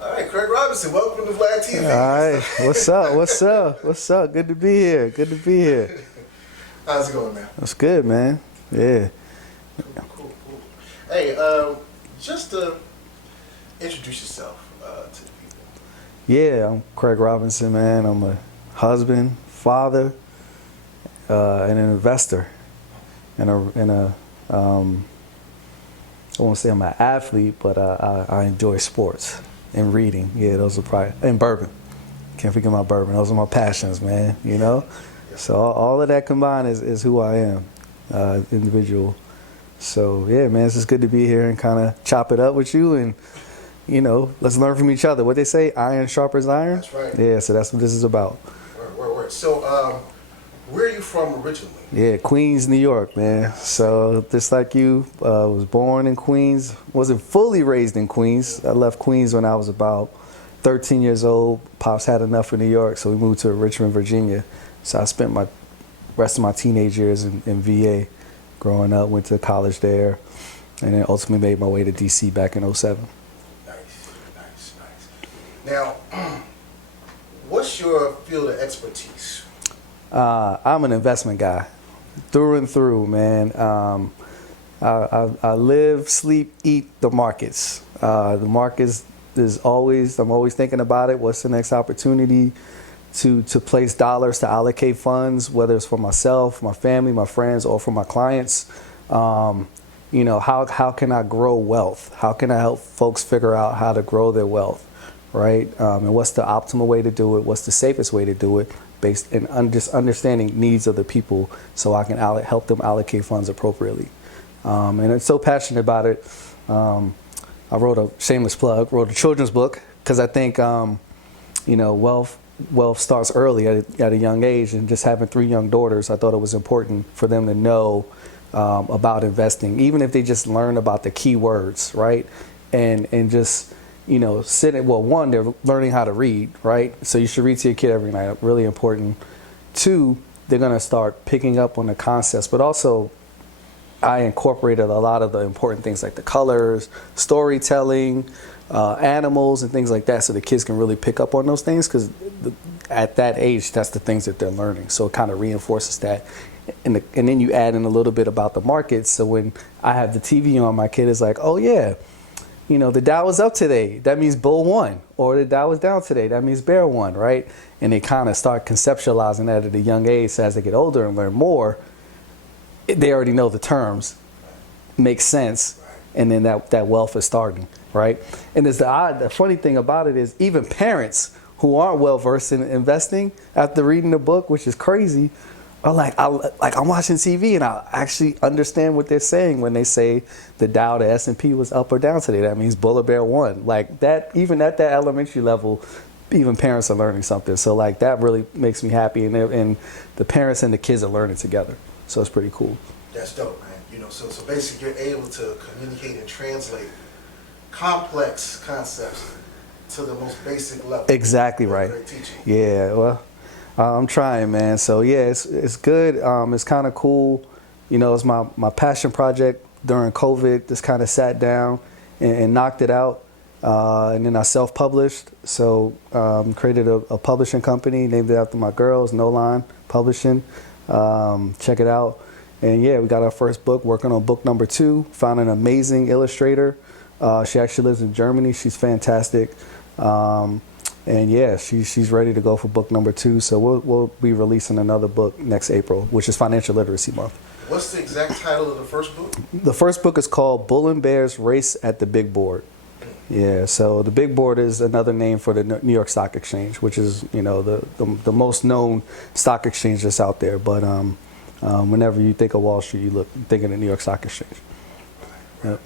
All right, Craig Robinson, welcome to Vlad TV. All right, what's up? What's up? What's up? Good to be here. Good to be here. How's it going, man? That's good, man. Yeah. Cool. Hey, just to introduce yourself to the people. Yeah, I'm Craig Robinson, man. I'm a husband, father, and an investor, and a I won't say I'm an athlete, but I enjoy sports and reading. Yeah, those are probably, and bourbon. Can't forget my bourbon. Those are my passions, man, you know? So all of that combined is who I am, individual. So yeah, man, it's just good to be here and kind of chop it up with you and, you know, let's learn from each other. What they say, iron sharpens iron? That's right. Yeah, so that's what this is about. Word. So, where are you from originally? Yeah, Queens, New York, man. So just like you, was born in Queens, wasn't fully raised in Queens. I left Queens when I was about 13 years old. Pops had enough of New York, so we moved to Richmond, Virginia. So I spent my rest of my teenage years in VA, growing up, went to college there, and then ultimately made my way to DC back in '07. Nice. Now, what's your field of expertise? I'm an investment guy, through and through, man. I live, sleep, eat the markets. The markets is always, I'm always thinking about it. What's the next opportunity to place dollars, to allocate funds, whether it's for myself, my family, my friends, or for my clients. You know, how can I grow wealth? How can I help folks figure out how to grow their wealth, right? And what's the optimal way to do it? What's the safest way to do it? Based in just understanding needs of the people, so I can help them allocate funds appropriately. And I'm so passionate about it. I wrote a shameless plug, wrote a children's book because I think you know, wealth starts early at a young age, and just having 3 young daughters, I thought it was important for them to know about investing, even if they just learn about the key words, right? And just, you know, one, they're learning how to read, right? So you should read to your kid every night, really important. 2, they're gonna start picking up on the concepts, but also I incorporated a lot of the important things like the colors, storytelling, animals and things like that, so the kids can really pick up on those things, because at that age, that's the things that they're learning. So it kind of reinforces that. And then you add in a little bit about the markets, so when I have the TV on, my kid is like, oh yeah, you know, the Dow was up today, that means bull won. Or the Dow was down today, that means bear won, right? And they kind of start conceptualizing that at a young age. So as they get older and learn more, they already know the terms, makes sense, and then that wealth is starting, right? And the funny thing about it is, even parents who aren't well versed in investing, after reading the book, which is crazy, are like, I'm watching TV and I actually understand what they're saying when they say the Dow, the S&P was up or down today. That means bull or bear won. Like that, even at that elementary level, even parents are learning something. So like that really makes me happy, and the parents and the kids are learning together. So it's pretty cool. That's dope, man. You know, so basically you're able to communicate and translate complex concepts to the most basic level. Exactly right. Yeah, well, I'm trying, man. So yeah, it's good. It's kind of cool. You know, it's my passion project during COVID. Just kind of sat down and knocked it out. And then I self-published. So created a publishing company, named it after my girls, No Line Publishing. Check it out. And yeah, we got our first book, working on book number 2. Found an amazing illustrator. She actually lives in Germany. She's fantastic. And yeah, she's ready to go for book number 2. So we'll be releasing another book next April, which is Financial Literacy Month. What's the exact title of the first book? The first book is called Bull and Bears Race at the Big Board. Yeah, so the Big Board is another name for the New York Stock Exchange, which is, you know, the most known stock exchange that's out there. But whenever you think of Wall Street, you think of the New York Stock Exchange. Right. Yep.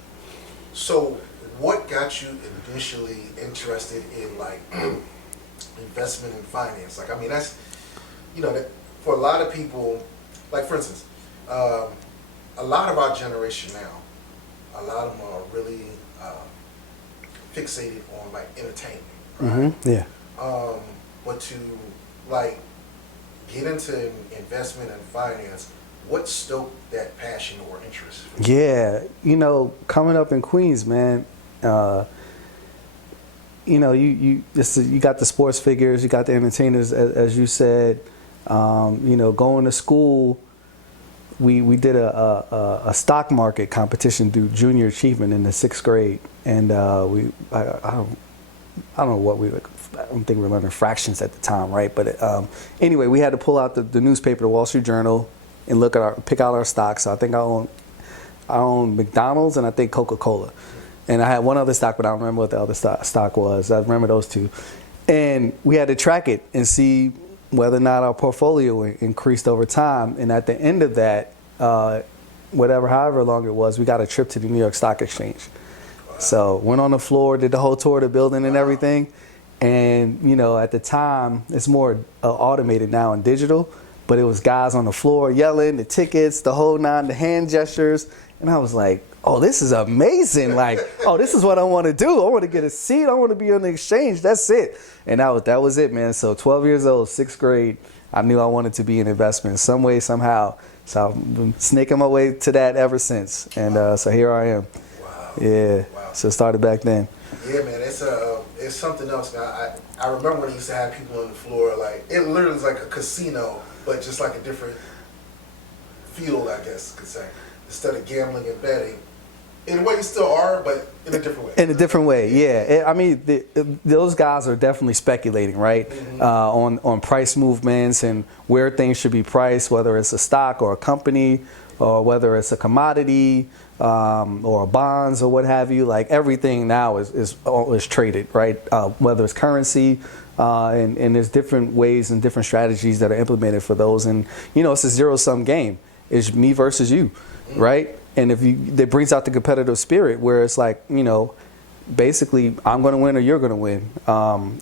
So what got you initially interested in like investment and finance? Like, I mean, that's, you know, that for a lot of people, like for instance, a lot of our generation now, a lot of them are really fixated on like entertainment, right? Mm-hmm. Yeah. But to like get into investment and finance, what stoked that passion or interest? Yeah, you know, coming up in Queens, man, you got the sports figures, you got the entertainers, as you said. Going to school, we did a stock market competition through junior achievement in the 6th grade, and I don't know what I don't think we were learning fractions at the time, right? But anyway, we had to pull out the newspaper, the Wall Street Journal, and pick out our stocks. So I think I own McDonald's and I think Coca-Cola. And I had one other stock, but I don't remember what the other stock was. I remember those two. And we had to track it and see whether or not our portfolio increased over time. And at the end of that, however long it was, we got a trip to the New York Stock Exchange. So went on the floor, did the whole tour of the building and everything. And, at the time, it's more automated now and digital, but it was guys on the floor yelling, the tickets, the whole nine, the hand gestures. And I was like, oh, this is amazing. Like, oh, this is what I want to do. I want to get a seat. I want to be on the exchange. That's it. And that was it, man. So 12 years old, 6th grade, I knew I wanted to be in investment some way, somehow. So I've been snaking my way to that ever since. And so here I am. Wow. Yeah. Wow. So it started back then. Yeah, man, it's something else. Now, I remember when I used to have people on the floor, like, it literally was like a casino, but just like a different field, I guess, could say. Instead of gambling and betting, in a way you still are, but in a different way. In a different way, yeah. Those guys are definitely speculating, right? Mm-hmm. On price movements and where things should be priced, whether it's a stock or a company, or whether it's a commodity, or bonds or what have you. Like everything now is traded, right? Whether it's currency, and there's different ways and different strategies that are implemented for those. And it's a zero-sum game. It's me versus you, right? And that brings out the competitive spirit where it's like, basically I'm going to win or you're going to win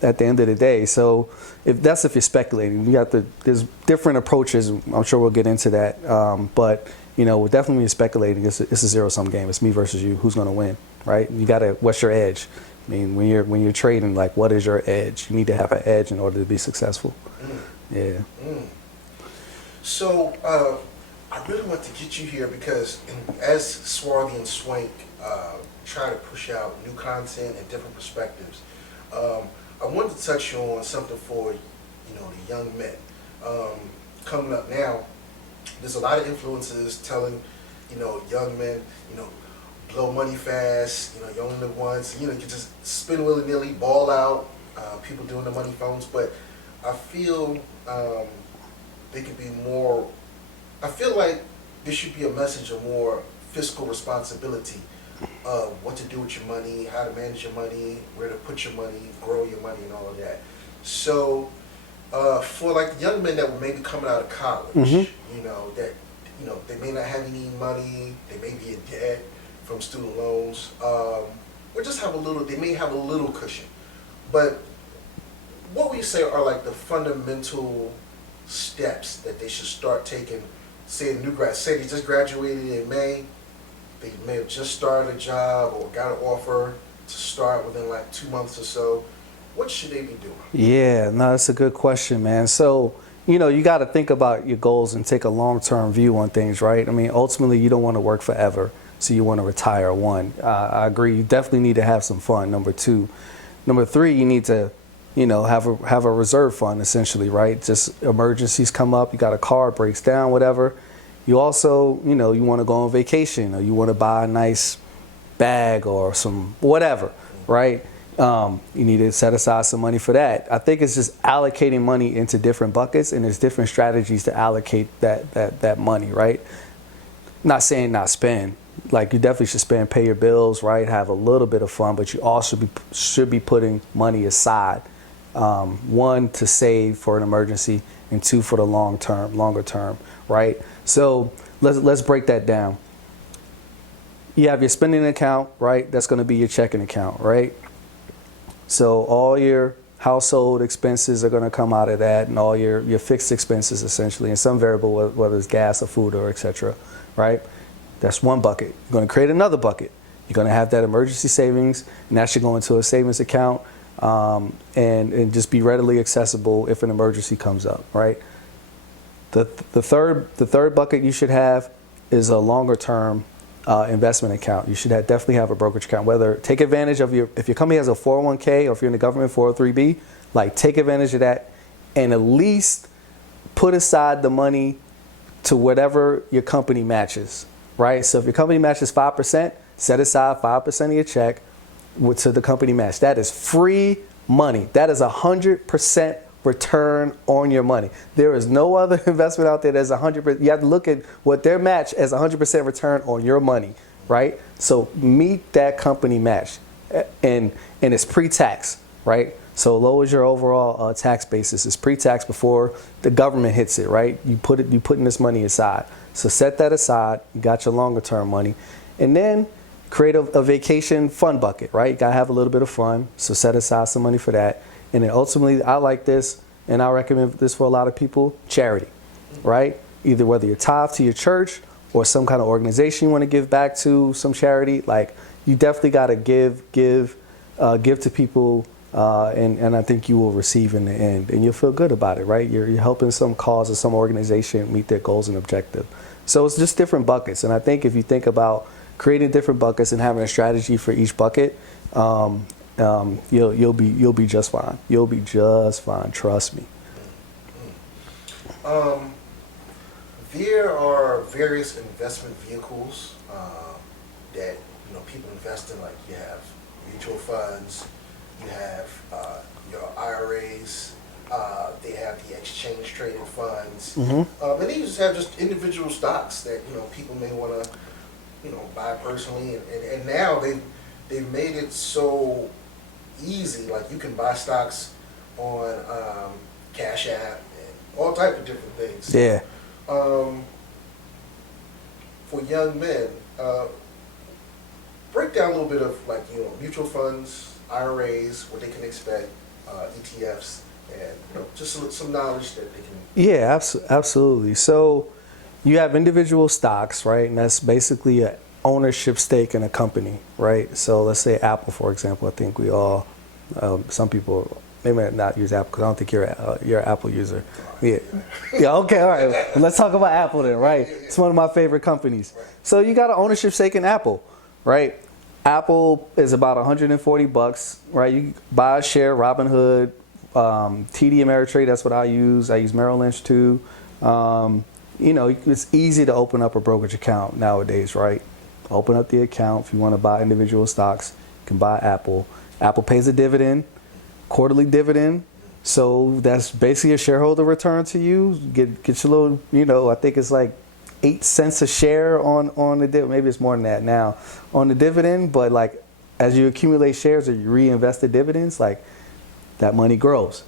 at the end of the day. So if you're speculating, there's different approaches. I'm sure we'll get into that. But we're definitely speculating. It's a zero-sum game. It's me versus you. Who's going to win, right? What's your edge? I mean, when you're trading, like, what is your edge? You need to have an edge in order to be successful. Yeah. So I really want to get you here because as Swarthy and Swank try to push out new content and different perspectives, I wanted to touch on something for the young men coming up now. There's a lot of influences telling young men blow money fast. You only live once. You can just spend willy-nilly, ball out. People doing the money phones, but I feel they could be more. I feel like there should be a message of more fiscal responsibility of what to do with your money, how to manage your money, where to put your money, grow your money, and all of that. So, for like young men that were maybe coming out of college, that they may not have any money, they may be in debt from student loans, or just they may have a little cushion. But what would you say are like the fundamental steps that they should start taking? Say new grad, say they just graduated in May, they may have just started a job or got an offer to start within like 2 months or so. What should they be doing? Yeah, no, that's a good question, man. So, you got to think about your goals and take a long-term view on things, right? I mean, ultimately, you don't want to work forever, so you want to retire. One, I agree. You definitely need to have some fun. Number two. Number three, you need to have a reserve fund, essentially, right? Just emergencies come up, you got a car, it breaks down, whatever. You also, you want to go on vacation, or you want to buy a nice bag or some whatever, right? You need to set aside some money for that. I think it's just allocating money into different buckets, and there's different strategies to allocate that money, right? Not saying not spend. Like, you definitely should spend, pay your bills, right? Have a little bit of fun, but you also should be putting money aside. One, to save for an emergency, and two, for the longer term, right? So let's break that down. You have your spending account, right? That's going to be your checking account, right? So all your household expenses are going to come out of that, and all your fixed expenses, essentially, and some variable, whether it's gas or food or etc., right? That's one bucket. You're going to create another bucket. You're going to have that emergency savings, and that should go into a savings account, and just be readily accessible if an emergency comes up, right? The third bucket you should have is a longer term investment account. You should definitely have a brokerage account. Whether take advantage of if your company has a 401k or if you're in the government 403b, like take advantage of that and at least put aside the money to whatever your company matches, right? So if your company matches 5%, set aside 5% of your check to the company match. That is free money. That is 100% return on your money. There is no other investment out there that's 100%. You have to look at what their match as 100% return on your money, right? So meet that company match, and it's pre-tax, right? So lowers your overall tax basis. It's pre-tax before the government hits it, right? You putting this money aside. So set that aside. You got your longer term money, and then create a vacation fund bucket, right? You gotta have a little bit of fun. So set aside some money for that. And then ultimately, I like this, and I recommend this for a lot of people, charity, right? Either whether you're tied to your church or some kind of organization you want to give back to, some charity, like you definitely got to give to people, and I think you will receive in the end, and you'll feel good about it, right? You're helping some cause or some organization meet their goals and objectives. So it's just different buckets, and I think if you think about creating different buckets and having a strategy for each bucket, you'll be just fine. You'll be just fine. Trust me. There are various investment vehicles that people invest in. Like you have mutual funds, you have your IRAs. They have the exchange traded funds, and then you just have just individual stocks that people may want to buy personally. And now they've made it so easy, like you can buy stocks on Cash App and all type of different things. Yeah. For young men, break down a little bit of mutual funds, IRAs, what they can expect, ETFs, and just some knowledge that they can. Yeah, absolutely. So you have individual stocks, right? And that's basically an ownership stake in a company, right? So let's say Apple, for example. I think we all, some people, they may not use Apple because I don't think you're an Apple user. Yeah. Yeah. Okay. All right. Well, let's talk about Apple then, right? It's one of my favorite companies. So you got an ownership stake in Apple, right? Apple is about $140, right? You buy a share, Robinhood, TD Ameritrade. That's what I use. I use Merrill Lynch too. It's easy to open up a brokerage account nowadays, right? Open up the account. If you want to buy individual stocks, you can buy Apple. Apple pays a dividend, quarterly dividend. So that's basically a shareholder return to you. Get your little, I think it's like 8 cents a share on the dividend. Maybe it's more than that now on the dividend. But like as you accumulate shares or you reinvest the dividends, like that money grows.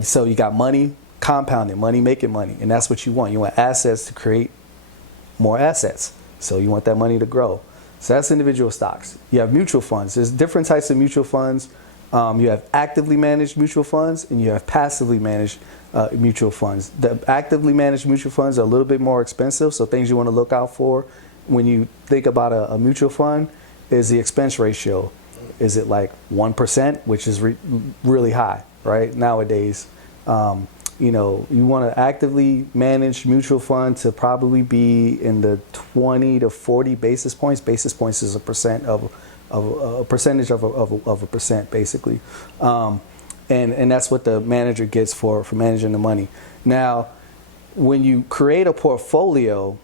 So you got money compounding, money making money, and that's what you want. You want assets to create more assets. So you want that money to grow. So that's individual stocks. You have mutual funds. There's different types of mutual funds. You have actively managed mutual funds and you have passively managed mutual funds. The actively managed mutual funds are a little bit more expensive, so things you want to look out for when you think about a mutual fund is the expense ratio. Is it like 1%, which is really high, right? Nowadays, you want to actively manage mutual fund to probably be in the 20 to 40 basis points. Basis points is a percentage of a percent, basically. And that's what the manager gets for managing the money. Now, when you create a portfolio,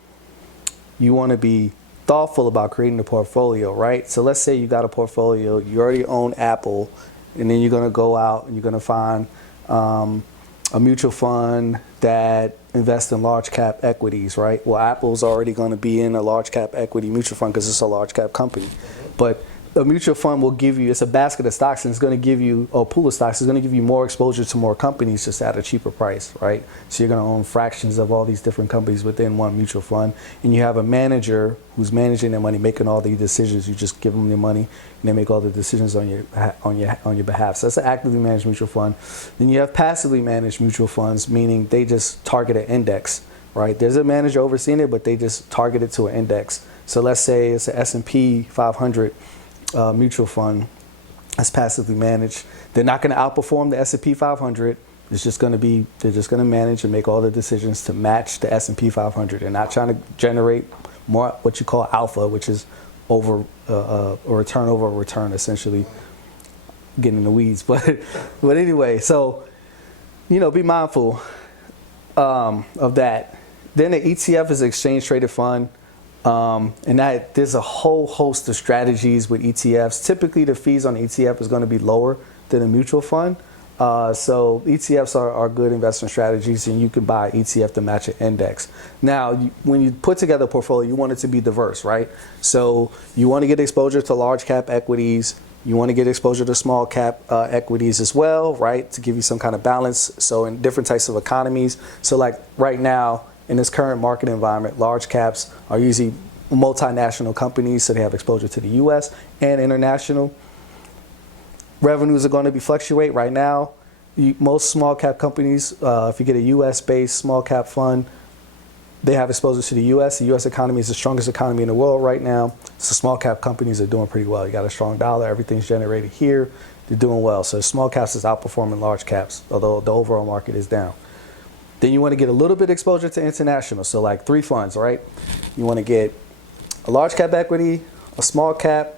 you want to be thoughtful about creating a portfolio, right? So let's say you got a portfolio, you already own Apple, and then you're going to go out and you're going to find a mutual fund that invests in large cap equities, right? Well, Apple's already going to be in a large cap equity mutual fund because it's a large cap company. But a mutual fund will give you, it's a basket of stocks, and it's going to give you, or a pool of stocks, it's going to give you more exposure to more companies just at a cheaper price, right? So you're going to own fractions of all these different companies within one mutual fund, and you have a manager who's managing their money, making all the decisions. You just give them your money, and they make all the decisions on your behalf. So that's an actively managed mutual fund. Then you have passively managed mutual funds, meaning they just target an index, right? There's a manager overseeing it, but they just target it to an index. So let's say it's an S&P 500 mutual fund that's passively managed. They're not going to outperform the S&P 500. It's just going to be, they're just going to manage and make all the decisions to match the S&P 500. They're not trying to generate more what you call alpha, which is over a return over a return, essentially. Getting in the weeds, but anyway, so be mindful of that. Then the ETF is an exchange traded fund, and that there's a whole host of strategies with ETFs. Typically, the fees on the ETF is going to be lower than a mutual fund. So ETFs are good investment strategies, and you can buy ETF to match an index. Now, when you put together a portfolio, you want it to be diverse, right? So you want to get exposure to large cap equities. You want to get exposure to small cap equities as well, right? To give you some kind of balance. So in different types of economies. So like right now, in this current market environment, large caps are usually multinational companies, so they have exposure to the US and international. Revenues are going to be fluctuate right now. Most small cap companies, if you get a US based small cap fund, they have exposure to the US. The US economy is the strongest economy in the world right now. So small cap companies are doing pretty well. You got a strong dollar, everything's generated here. They're doing well. So small caps is outperforming large caps, although the overall market is down. Then you want to get a little bit exposure to international. So like 3 funds, right? You want to get a large cap equity, a small cap.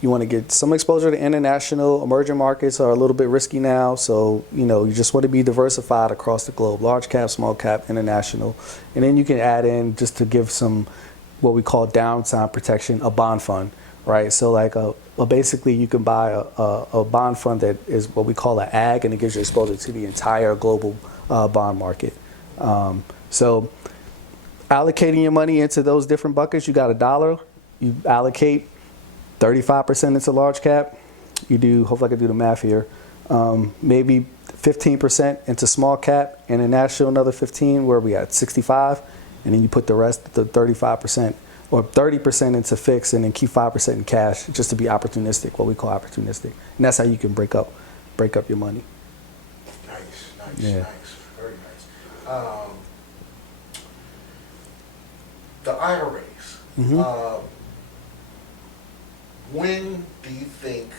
You want to get some exposure to international. Emerging markets are a little bit risky now. So, you just want to be diversified across the globe. Large cap, small cap, international. And then you can add in, just to give some what we call downside protection, a bond fund, right? So like basically you can buy a bond fund that is what we call an AG, and it gives you exposure to the entire global bond market. So allocating your money into those different buckets, you got $1, you allocate 35% into large cap. You do, hopefully I can do the math here, maybe 15% into small cap, international another 15, where we at 65, and then you put the rest, the 35% or 30% into fixed, and then keep 5% in cash, just to be opportunistic, what we call opportunistic. And that's how you can break up your money. Nice, Yeah. nice, very nice. The IRAs. Mm-hmm. When do you think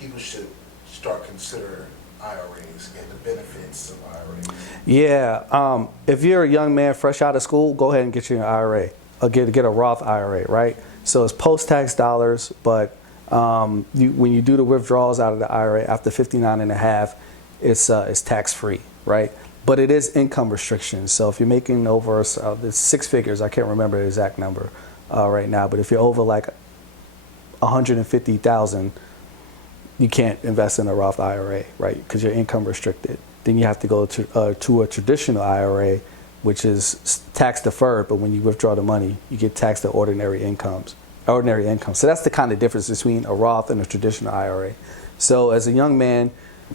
people should start considering IRAs and the benefits of IRAs? Yeah, if you're a young man fresh out of school, go ahead and get you an IRA, or get a Roth IRA, right? So it's post-tax dollars, but when you do the withdrawals out of the IRA after 59 and a half, it's tax-free, right? But it is income restrictions. So if you're making over it's 6 figures, I can't remember the exact number right now, but if you're over like 150,000, you can't invest in a Roth IRA, right? Because you're income restricted. Then you have to go to a traditional IRA, which is tax deferred, but when you withdraw the money, you get taxed at ordinary income. So that's the kind of difference between a Roth and a traditional IRA. So as a young man,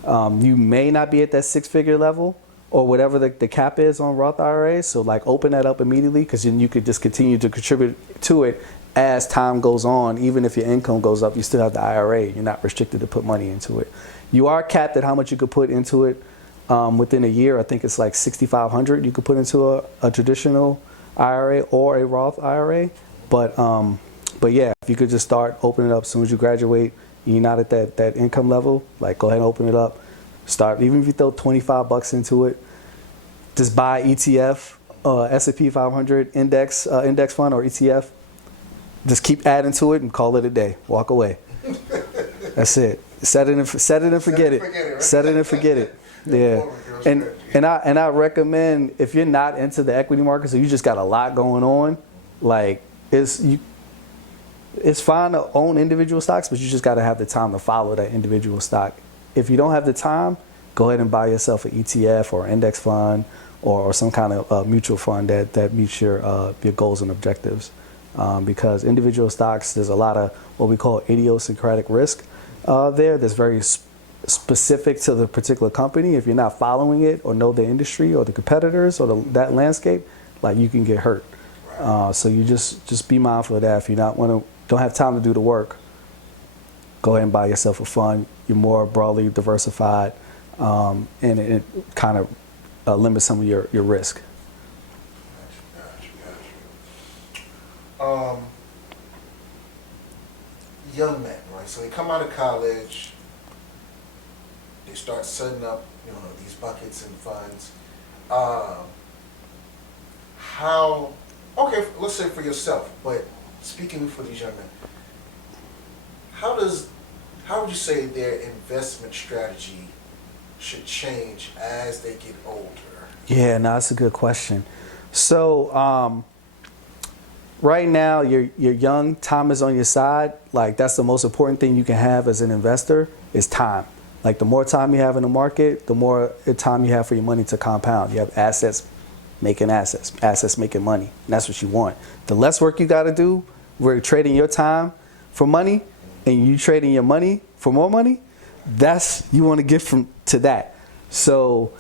you may not be at that 6-figure level or whatever the cap is on Roth IRAs. So like open that up immediately, because then you could just continue to contribute to it as time goes on. Even if your income goes up, you still have the IRA. You're not restricted to put money into it. You are capped at how much you could put into it within a year. I think it's like $6,500 you could put into a traditional IRA or a Roth IRA. But yeah, if you could just start opening it up as soon as you graduate, you're not at that income level, like go ahead and open it up. Start, even if you throw $25 into it, just buy ETF, S&P 500 index fund or ETF. Just keep adding to it and call it a day. Walk away. That's it. Set it and forget it. Right? Set it and forget it. Yeah. And I recommend, if you're not into the equity market, so you just got a lot going on, like it's fine to own individual stocks, but you just got to have the time to follow that individual stock. If you don't have the time, go ahead and buy yourself an ETF or an index fund or some kind of mutual fund that meets your goals and objectives. Because individual stocks, there's a lot of what we call idiosyncratic risk there that's very specific to the particular company. If you're not following it or know the industry or the competitors or that landscape, like you can get hurt. So you just be mindful of that. If you don't have time to do the work, go ahead and buy yourself a fund. You're more broadly diversified, and it kind of limits some of your risk. Young men, right? So they come out of college, they start setting up, these buckets and funds. How okay, let's say for yourself, but speaking for these young men, how does, how would you say their investment strategy should change as they get older? Yeah, no, that's a good question. So, right now you're young, time is on your side. Like that's the most important thing you can have as an investor is time. Like the more time you have in the market, the more time you have for your money to compound. You have assets making assets, assets making money. And that's what you want. The less work you got to do, we're trading your time for money and you trading your money for more money. That's you want to get from to that. So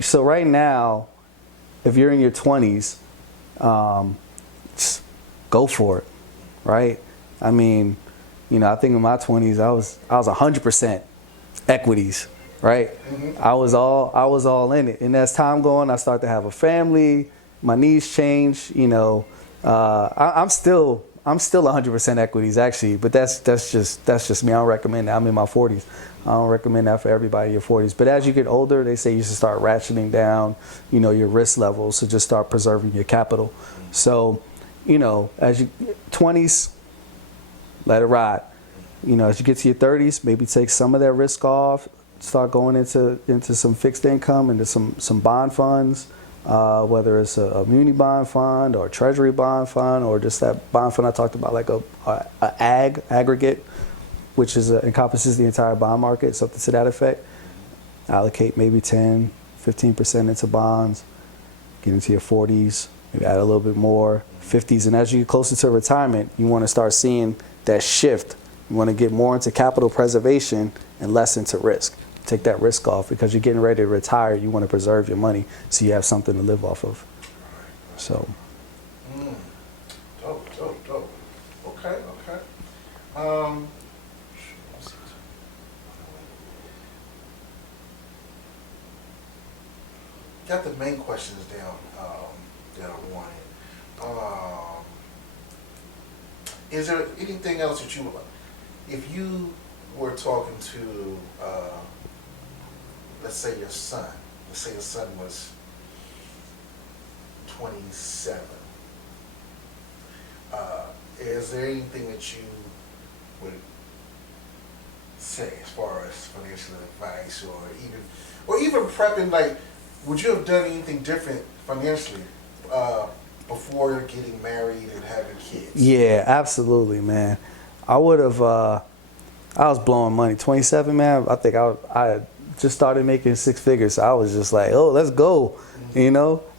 so right now, if you're in your 20s, just go for it, right? I mean, I think in my 20s I was 100% equities, right? I was all in it. And as time going, I started to have a family. My needs change. I'm still 100% equities actually, but that's just me. I don't recommend that. I'm in my 40s. I don't recommend that for everybody in your 40s. But as you get older, they say you should start ratcheting down, your risk levels. So just start preserving your capital. So, as you 20s, let it ride. As you get to your 30s, maybe take some of that risk off. Start going into some fixed income, into some bond funds, whether it's a muni bond fund or a treasury bond fund or just that bond fund I talked about, like a aggregate, which encompasses the entire bond market, something to that effect. Allocate maybe 10, 15% into bonds, get into your 40s, maybe add a little bit more, 50s. And as you get closer to retirement, you want to start seeing that shift. You want to get more into capital preservation and less into risk. Take that risk off because you're getting ready to retire. You want to preserve your money so you have something to live off of. So. Dope. Okay. Got the main questions down that I wanted. Is there anything else that you would like? If you were talking to, let's say your son was 27, is there anything that you would say as far as financial advice or even prepping, like, would you have done anything different financially before getting married and having kids? Yeah, absolutely, man. I would have, I was blowing money. 27, man, I think I just started making six figures. So I was just like, oh, let's go. I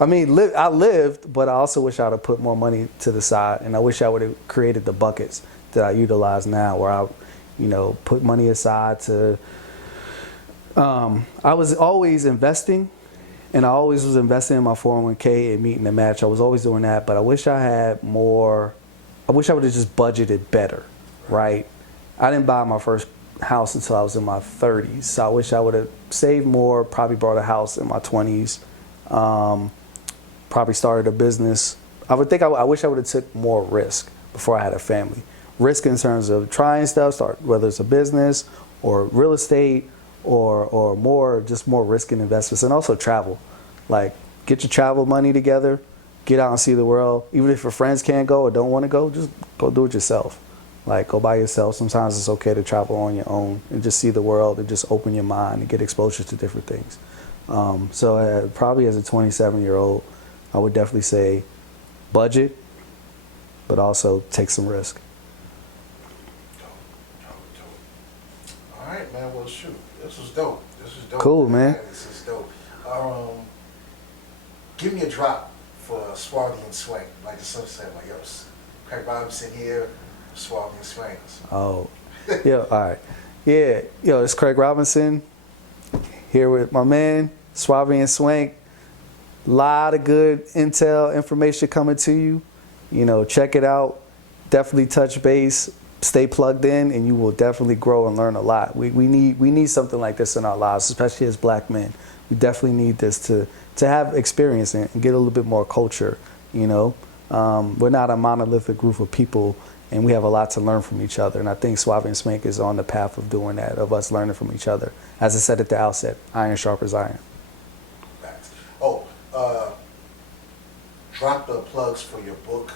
mean, I lived, but I also wish I would have put more money to the side. And I wish I would have created the buckets that I utilize now where I, put money aside to, I was always investing. And I always was investing in my 401k and meeting the match. I was always doing that, but I wish I had more. I wish I would have just budgeted better, right? I didn't buy my first house until I was in my 30s. So I wish I would have saved more, probably bought a house in my 20s, probably started a business. I wish I would have took more risk before I had a family. Risk in terms of trying stuff, whether it's a business or real estate, or more risk in investments, and also travel. Like, get your travel money together, get out and see the world. Even if your friends can't go or don't want to go, just go do it yourself. Like, go by yourself. Sometimes it's okay to travel on your own and just see the world and just open your mind and get exposure to different things. So probably as a 27-year-old, I would definitely say budget, but also take some risk. All right, man. Well, shoot. This was dope. Cool, man. This is dope. Give me a drop for Swarthy and Swank. Like the son said, like, yo, Craig Robinson here, Swarthy and Swank. Oh, yeah, all right. Yeah, it's Craig Robinson here with my man, Swarthy and Swank. A lot of good intel information coming to you. Check it out. Definitely touch base. Stay plugged in, and you will definitely grow and learn a lot. We need something like this in our lives, especially as black men. We definitely need this to have experience and get a little bit more culture. We're not a monolithic group of people, and we have a lot to learn from each other. And I think Swarthy and Swank is on the path of doing that, of us learning from each other. As I said at the outset, iron sharpens iron. Facts. Oh, drop the plugs for your book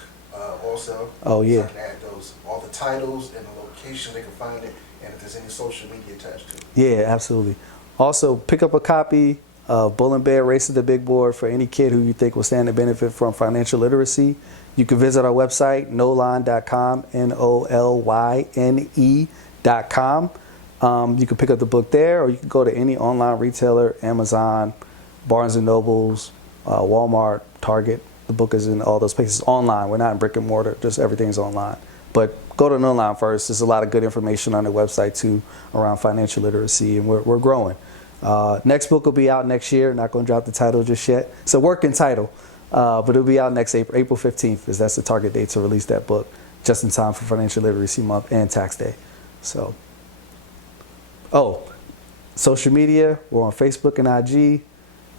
also. Oh, yeah. So I can add those, all the titles and the location they can find it, and if there's any social media attached to it. Yeah, absolutely. Also, pick up a copy of Bull and Bear Race to the Big Board for any kid who you think will stand to benefit from financial literacy. You can visit our website, nolyne.com, NOLYNE.com. You can pick up the book there, or you can go to any online retailer, Amazon, Barnes & Nobles, Walmart, Target. The book is in all those places online. We're not in brick and mortar, just everything's online. But go to No Line first. There's a lot of good information on the website too around financial literacy, and we're growing. Next book will be out next year. Not going to drop the title just yet. It's a working title, but it'll be out next April 15th, because that's the target date to release that book, just in time for Financial Literacy Month and Tax Day. So, social media, we're on Facebook and IG.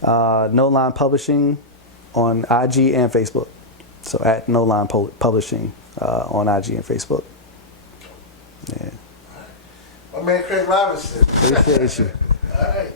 No Line Publishing on IG and Facebook. So at No Line Publishing on IG and Facebook. Yeah. My man Craig Robinson. Appreciate you. All right.